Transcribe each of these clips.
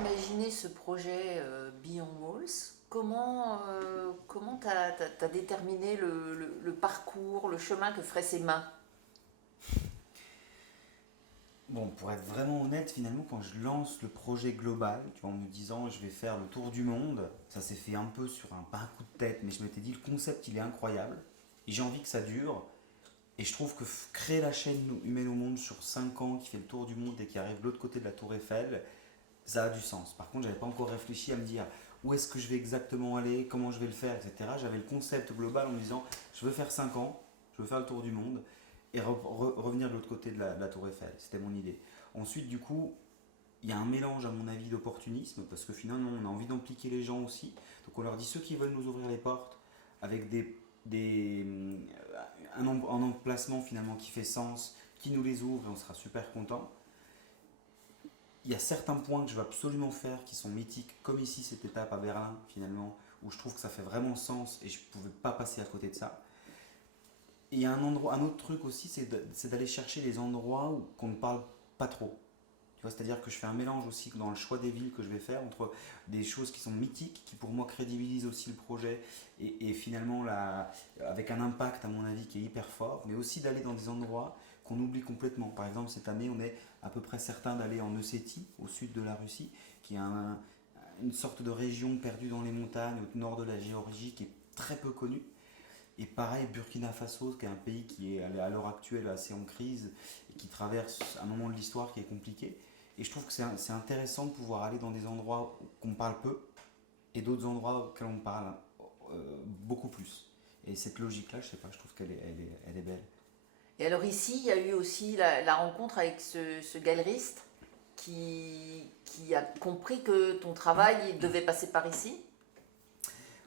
imaginé ce projet Beyond Walls? Comment t'as déterminé le parcours, le chemin que feraient ses mains? Bon, pour être vraiment honnête, finalement, quand je lance le projet global, tu vois, en me disant je vais faire le tour du monde, ça s'est fait un peu sur pas un coup de tête, mais je m'étais dit le concept il est incroyable et j'ai envie que ça dure. Et je trouve que créer la chaîne humaine au monde sur 5 ans qui fait le tour du monde et qui arrive de l'autre côté de la tour Eiffel, ça a du sens. Par contre, j'avais pas encore réfléchi à me dire où est-ce que je vais exactement aller, comment je vais le faire, etc. J'avais le concept global en me disant je veux faire 5 ans, je veux faire le tour du monde et revenir de l'autre côté de la tour Eiffel. C'était mon idée. Ensuite, du coup, il y a un mélange, à mon avis, d'opportunisme parce que finalement, on a envie d'impliquer les gens aussi. Donc, on leur dit ceux qui veulent nous ouvrir les portes avec un emplacement finalement qui fait sens, qui nous les ouvre et on sera super content. Il y a certains points que je veux absolument faire qui sont mythiques, comme ici cette étape à Berlin finalement, où je trouve que ça fait vraiment sens et je ne pouvais pas passer à côté de ça. Et il y a un autre truc aussi, c'est d'aller chercher les endroits où qu'on ne parle pas trop. Tu vois, c'est-à-dire que je fais un mélange aussi dans le choix des villes que je vais faire entre des choses qui sont mythiques, qui pour moi crédibilisent aussi le projet et finalement avec un impact à mon avis qui est hyper fort, mais aussi d'aller dans des endroits qu'on oublie complètement. Par exemple, cette année, on est à peu près certain d'aller en Ossétie, au sud de la Russie, qui est une sorte de région perdue dans les montagnes au nord de la Géorgie qui est très peu connue. Et pareil, Burkina Faso, qui est un pays qui est à l'heure actuelle assez en crise et qui traverse un moment de l'histoire qui est compliqué. Et je trouve que c'est intéressant de pouvoir aller dans des endroits qu'on parle peu et d'autres endroits auxquels on parle beaucoup plus. Et cette logique-là, je sais pas, je trouve qu'elle est belle. Et alors ici, il y a eu aussi la rencontre avec ce galeriste qui a compris que ton travail devait passer par ici.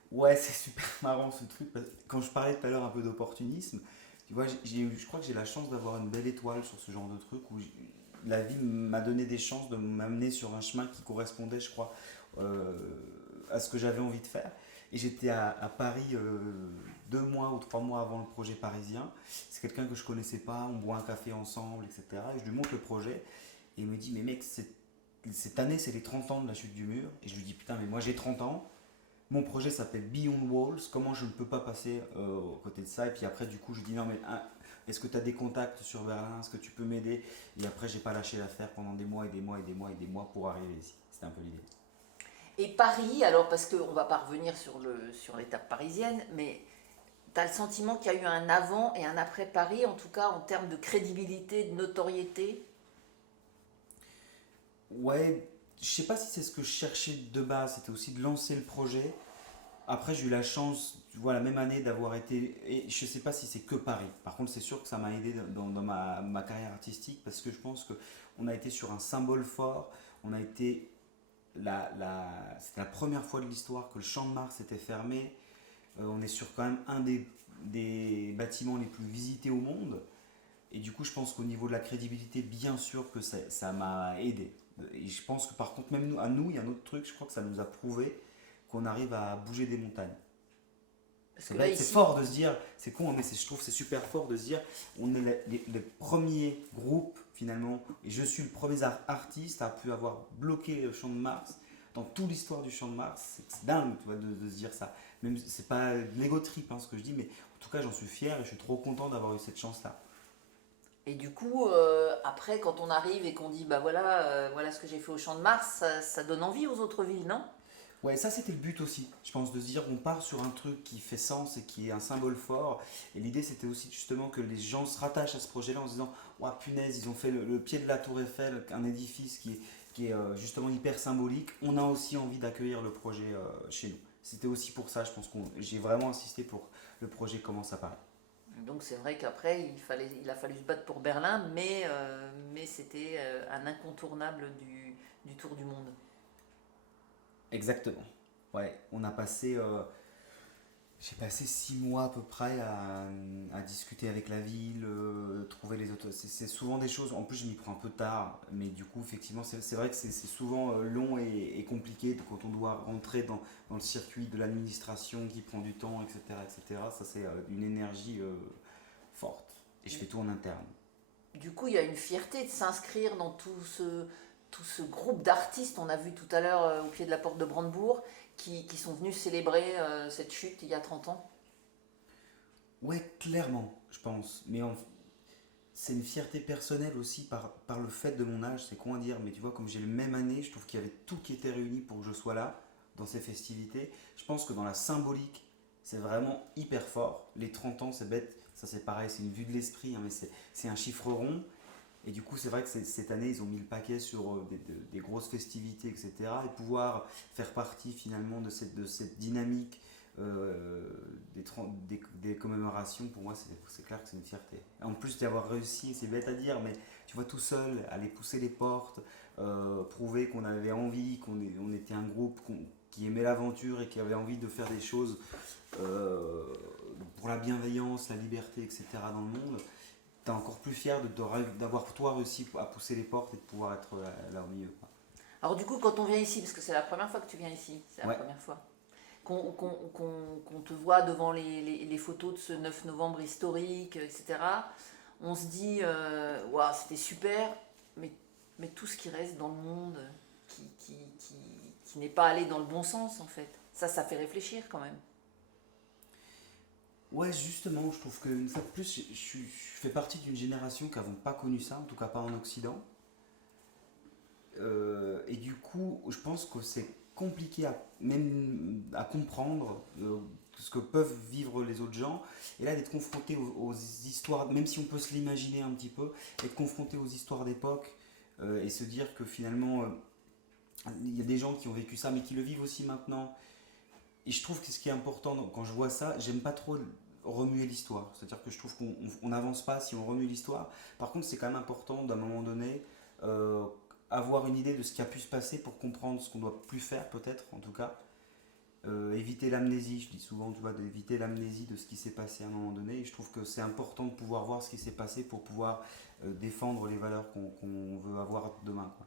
Ouais, c'est super marrant ce truc. Quand je parlais tout à l'heure un peu d'opportunisme, tu vois, je crois que j'ai la chance d'avoir une belle étoile sur ce genre de truc où la vie m'a donné des chances de m'amener sur un chemin qui correspondait, je crois, euh, à ce que j'avais envie de faire. Et j'étais à Paris 2 mois ou 3 mois avant le projet parisien. C'est quelqu'un que je connaissais pas, on boit un café ensemble, etc. Et je lui montre le projet et il me dit, mais mec, cette année c'est les 30 ans de la chute du mur. Et je lui dis, putain, mais moi j'ai 30 ans. Mon projet s'appelle Beyond Walls. Comment je ne peux pas passer aux côté de ça? Et puis après, du coup, je dis non, mais hein, est-ce que tu as des contacts sur Berlin? Est-ce que tu peux m'aider? Et après, j'ai pas lâché l'affaire pendant des mois et des mois et des mois et des mois pour arriver ici. C'était un peu l'idée. Et Paris, alors parce qu'on ne va pas revenir sur l'étape parisienne, mais tu as le sentiment qu'il y a eu un avant et un après Paris, en tout cas en termes de crédibilité, de notoriété. Ouais, je sais pas si c'est ce que je cherchais de base. C'était aussi de lancer le projet. Après, j'ai eu la chance, tu vois, la même année d'avoir été. Et je sais pas si c'est que Paris. Par contre, c'est sûr que ça m'a aidé dans ma carrière artistique parce que je pense qu'on a été sur un symbole fort. On a été c'était la première fois de l'histoire que le Champ de Mars était fermé. On est sur quand même un des bâtiments les plus visités au monde. Et du coup, je pense qu'au niveau de la crédibilité, bien sûr que ça m'a aidé. Et je pense que par contre, même nous, il y a un autre truc, je crois que ça nous a prouvé qu'on arrive à bouger des montagnes. Parce C'est que là, bête, c'est ici, fort de se dire, c'est con, mais je trouve que c'est super fort de se dire, on est les premiers groupes finalement, et je suis le premier artiste à pu avoir bloqué le Champ de Mars dans toute l'histoire du Champ de Mars. C'est dingue, tu vois, de se dire ça. Même c'est pas de l'ego trip ce que je dis, mais en tout cas j'en suis fier et je suis trop content d'avoir eu cette chance-là. et du coup, après, quand on arrive et qu'on dit, bah voilà, voilà ce que j'ai fait au Champ de Mars, ça donne envie aux autres villes, non? Ouais, ça c'était le but aussi, je pense, de se dire on part sur un truc qui fait sens et qui est un symbole fort. Et l'idée c'était aussi justement que les gens se rattachent à ce projet-là en se disant ouah punaise, ils ont fait le pied de la Tour Eiffel, un édifice qui est justement hyper symbolique. On a aussi envie d'accueillir le projet chez nous. C'était aussi pour ça, je pense que j'ai vraiment insisté pour que le projet commence à Paris. Donc c'est vrai qu'après, il a fallu se battre pour Berlin, mais c'était un incontournable du Tour du Monde. Exactement. Ouais, j'ai passé 6 mois à peu près à discuter avec la ville, trouver les autres. C'est souvent des choses. En plus, je m'y prends un peu tard, mais du coup, effectivement, c'est vrai que c'est souvent long et compliqué quand on doit rentrer dans le circuit de l'administration qui prend du temps, etc., etc. Ça, c'est une énergie forte. Et je fais tout en interne. Du coup, il y a une fierté de s'inscrire dans tout ce, tout ce groupe d'artistes, on a vu tout à l'heure au pied de la porte de Brandebourg, qui sont venus célébrer cette chute il y a 30 ans. Ouais, clairement, je pense. C'est une fierté personnelle aussi par le fait de mon âge, c'est con à dire, mais tu vois, comme j'ai le même année, je trouve qu'il y avait tout qui était réuni pour que je sois là, dans ces festivités. Je pense que dans la symbolique, c'est vraiment hyper fort. Les 30 ans, c'est bête, ça c'est pareil, c'est une vue de l'esprit, hein, mais c'est un chiffre rond. Et du coup, c'est vrai que cette année, ils ont mis le paquet sur des grosses festivités, etc. Et pouvoir faire partie finalement de cette dynamique des commémorations, pour moi, c'est clair que c'est une fierté. En plus d'avoir réussi, c'est bête à dire, mais tu vois, tout seul, aller pousser les portes, prouver qu'on avait envie, on était un groupe qui aimait l'aventure et qui avait envie de faire des choses euh, pour la bienveillance, la liberté, etc. dans le monde. T'es encore plus fier d'avoir toi réussi à pousser les portes et de pouvoir être là au milieu, quoi. Alors du coup, quand on vient ici, parce que c'est la première fois que tu viens ici, c'est la Ouais. première fois, qu'on te voit devant les photos de ce 9 novembre historique, etc., on se dit, waouh, c'était super, mais, mais tout ce qui reste dans le monde, qui, qui, qui, qui n'est pas allé dans le bon sens, en fait, ça fait réfléchir quand même. Ouais, justement, je trouve qu'une fois de plus, je fais partie d'une génération qui n'avons pas connu ça, en tout cas pas en Occident. Et du coup, je pense que c'est compliqué même à comprendre ce que peuvent vivre les autres gens. Et là, d'être confronté aux histoires, même si on peut se l'imaginer un petit peu, être confronté aux histoires d'époque et se dire que finalement, il y a des gens qui ont vécu ça, mais qui le vivent aussi maintenant. Et je trouve que ce qui est important quand je vois ça, j'aime pas trop remuer l'histoire. C'est-à-dire que je trouve qu'on n'avance pas si on remue l'histoire. Par contre, c'est quand même important d'un moment donné euh, avoir une idée de ce qui a pu se passer pour comprendre ce qu'on doit plus faire, peut-être en tout cas. Éviter l'amnésie, je dis souvent, tu vois, d'éviter l'amnésie de ce qui s'est passé à un moment donné. Et je trouve que c'est important de pouvoir voir ce qui s'est passé pour pouvoir défendre les valeurs qu'on veut avoir demain, quoi.